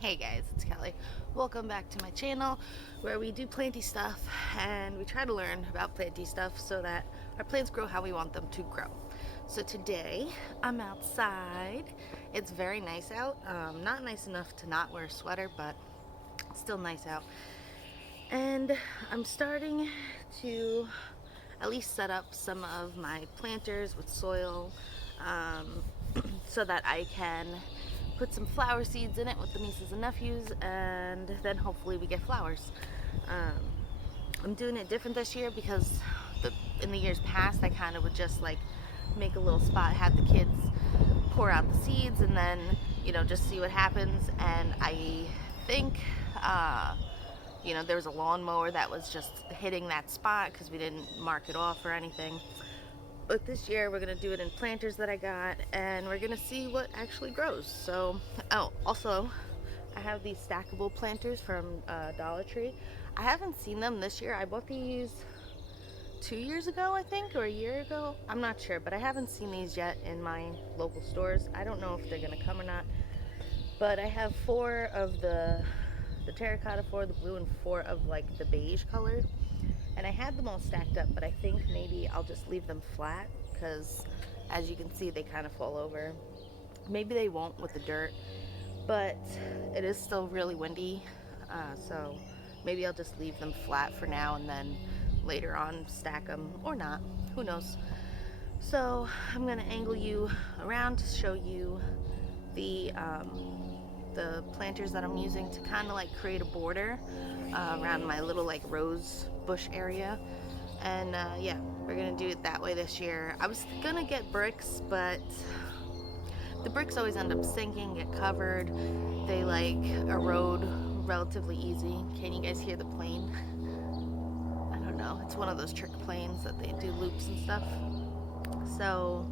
Hey guys, it's Kelly. Welcome back to my channel where we do planty stuff and we try to learn about planty stuff so that our plants grow how we want them to grow. So today I'm outside. It's very nice out. Not nice enough to not wear a sweater, but still nice out. And I'm starting to at least set up some of my planters with soil um, so that I can put some flower seeds in it with the nieces and nephews, and then hopefully we get flowers. Um, I'm doing it different this year because in the years past I kind of would just like make a little spot, have the kids pour out the seeds, and then just see what happens. And I think there was a lawnmower that was just hitting that spot because we didn't mark it off or anything. But this year we're gonna do it in planters that I got, and we're gonna see what actually grows. So, oh, also, I have these stackable planters from Dollar Tree. I haven't seen them this year. I bought these 2 years ago, I think, or a year ago. I'm not sure, but I haven't seen these yet in my local stores. I don't know if they're gonna come or not. But I have four of the terracotta, four of the blue, and four of like the beige color. And I had them all stacked up, but I think maybe I'll just leave them flat because as you can see they kind of fall over. Maybe they won't with the dirt, but it is still really windy, so maybe I'll just leave them flat for now and then later on stack them, or not, who knows. So I'm gonna angle you around to show you the the planters that I'm using to kind of like create a border around my little like rose bush area. And yeah, we're gonna do it that way this year. I was gonna get bricks, but the bricks always end up sinking, get covered. They like erode relatively easy. Can you guys hear the plane? I don't know. It's one of those trick planes that they do loops and stuff. So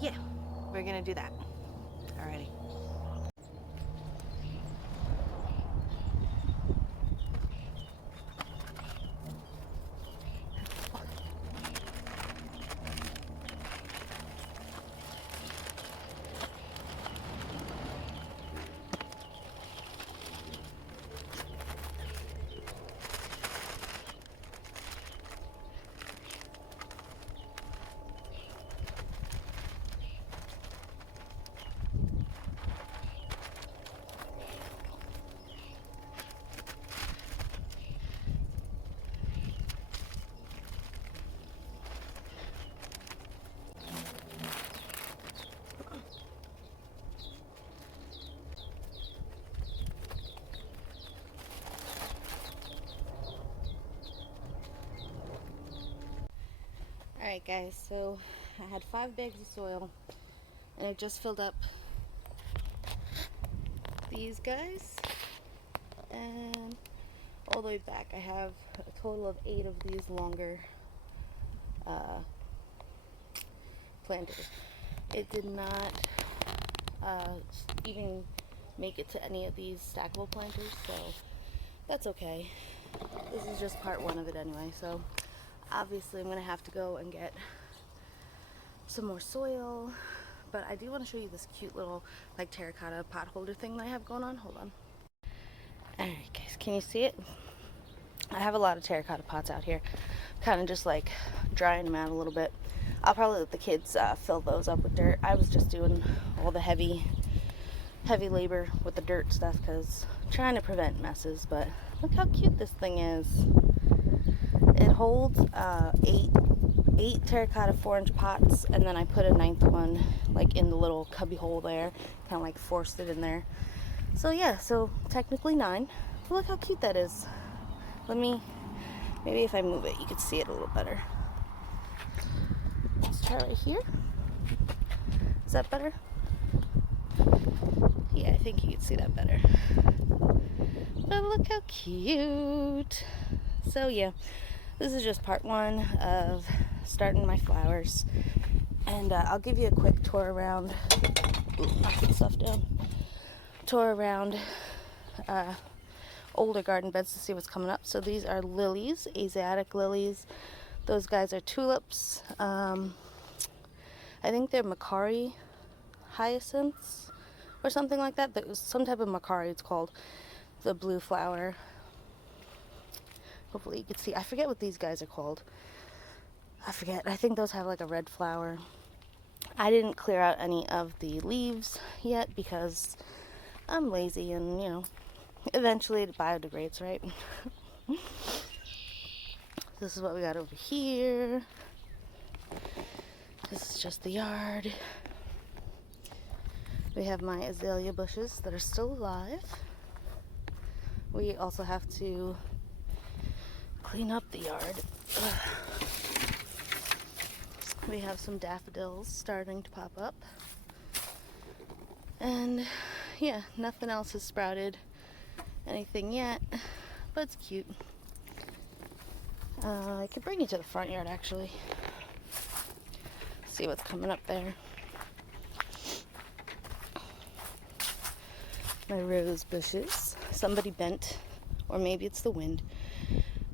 yeah, we're gonna do that. Alrighty. Alright guys, so I had 5 bags of soil and I just filled up these guys, and all the way back I have a total of 8 of these longer uh, planters. It did not even make it to any of these stackable planters, so that's okay. This is just part 1 of it anyway, so obviously I'm gonna have to go and get some more soil, but I do want to show you this cute little like terracotta pot holder thing that I have going on. Hold on. Alright guys, can you see it? I have a lot of terracotta pots out here, kind of just like drying them out a little bit. I'll probably let the kids fill those up with dirt. I was just doing all the heavy labor with the dirt stuff because trying to prevent messes. But look how cute this thing is. It holds eight terracotta 4-inch pots, and then I put a 9th one like in the little cubby hole there, kind of like forced it in there. So yeah, so technically 9. But look how cute that is. Maybe if I move it you can see it a little better. Let's try right here. Is that better? Yeah, I think you can see that better. But look how cute. So yeah, this is just part 1 of starting my flowers, and I'll give you a quick tour around. Knock some stuff down. Tour around older garden beds to see what's coming up. So these are lilies, Asiatic lilies. Those guys are tulips. I think they're Macari hyacinths or something like that. That was some type of Macari, it's called. The blue flower. Hopefully you can see. I forget what these guys are called. I forget. I think those have like a red flower. I didn't clear out any of the leaves yet because I'm lazy and, you know, eventually it biodegrades, right? This is what we got over here. This is just the yard. We have my azalea bushes that are still alive. We also have to clean up the yard. We have some daffodils starting to pop up. And yeah, nothing else has sprouted anything yet, but it's cute. I could bring you to the front yard actually. See what's coming up there. My rose bushes. Somebody bent, or maybe it's the wind,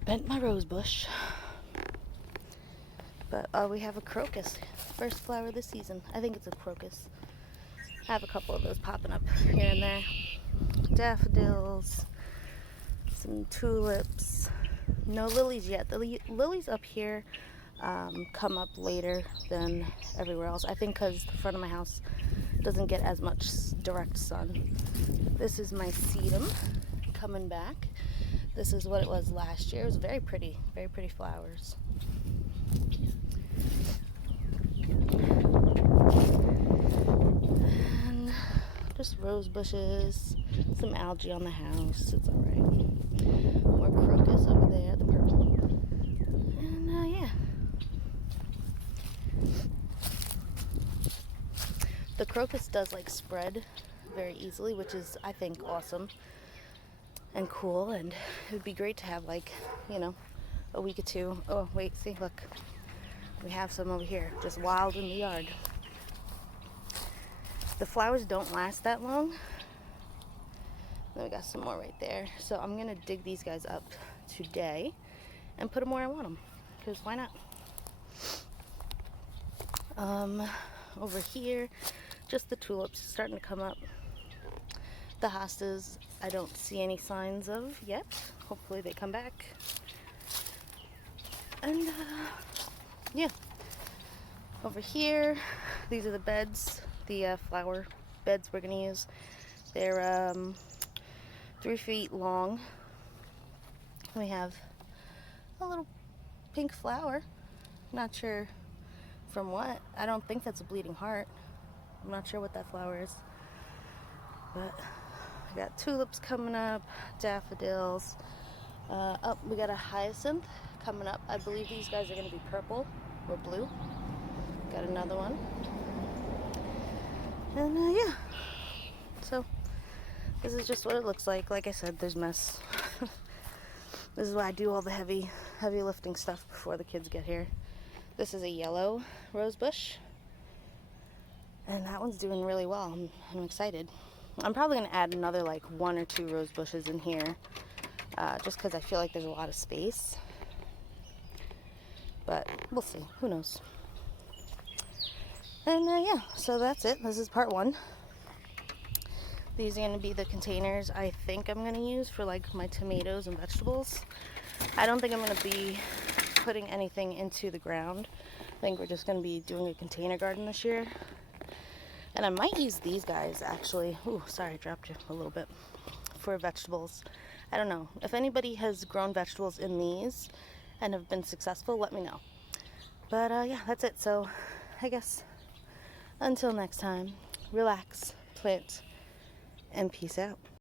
bent my rose bush. But we have a crocus. First flower this season. I think it's a crocus. I have a couple of those popping up here and there. Daffodils, some tulips. No lilies yet. The lilies up here come up later than everywhere else. I think because the front of my house doesn't get as much direct sun. This is my sedum coming back. This is what it was last year. It was very pretty flowers. And just rose bushes, some algae on the house. It's all right. More crocus over there, the purple. And yeah. The crocus does like spread very easily, which is, I think, awesome and cool. And it would be great to have, like, you know, a week or two. Oh, wait, see, look. We have some over here, just wild in the yard. The flowers don't last that long. Then we got some more right there. So I'm gonna dig these guys up today and put them where I want them, because why not? Over here, just the tulips starting to come up. The hostas, I don't see any signs of yet. Hopefully they come back. And yeah, over here, these are the beds, the flower beds we're gonna use. They're 3 feet long. We have a little pink flower. Not sure from what. I don't think that's a bleeding heart. I'm not sure what that flower is. But we got tulips coming up, daffodils. We got a hyacinth coming up. I believe these guys are going to be purple or blue. Got another one. And yeah. So this is just what it looks like. Like I said, there's mess. This is why I do all the heavy lifting stuff before the kids get here. This is a yellow rose bush. And that one's doing really well. I'm excited. I'm probably going to add another like 1 or 2 rose bushes in here. Just because I feel like there's a lot of space. But we'll see. Who knows? And yeah, so that's it. This is part 1. These are going to be the containers I think I'm going to use for like my tomatoes and vegetables. I don't think I'm going to be putting anything into the ground. I think we're just going to be doing a container garden this year. And I might use these guys actually. Ooh, sorry, I dropped you a little bit. For vegetables. I don't know. If anybody has grown vegetables in these and have been successful, let me know. But yeah, that's it. So I guess until next time, relax, plant, and peace out.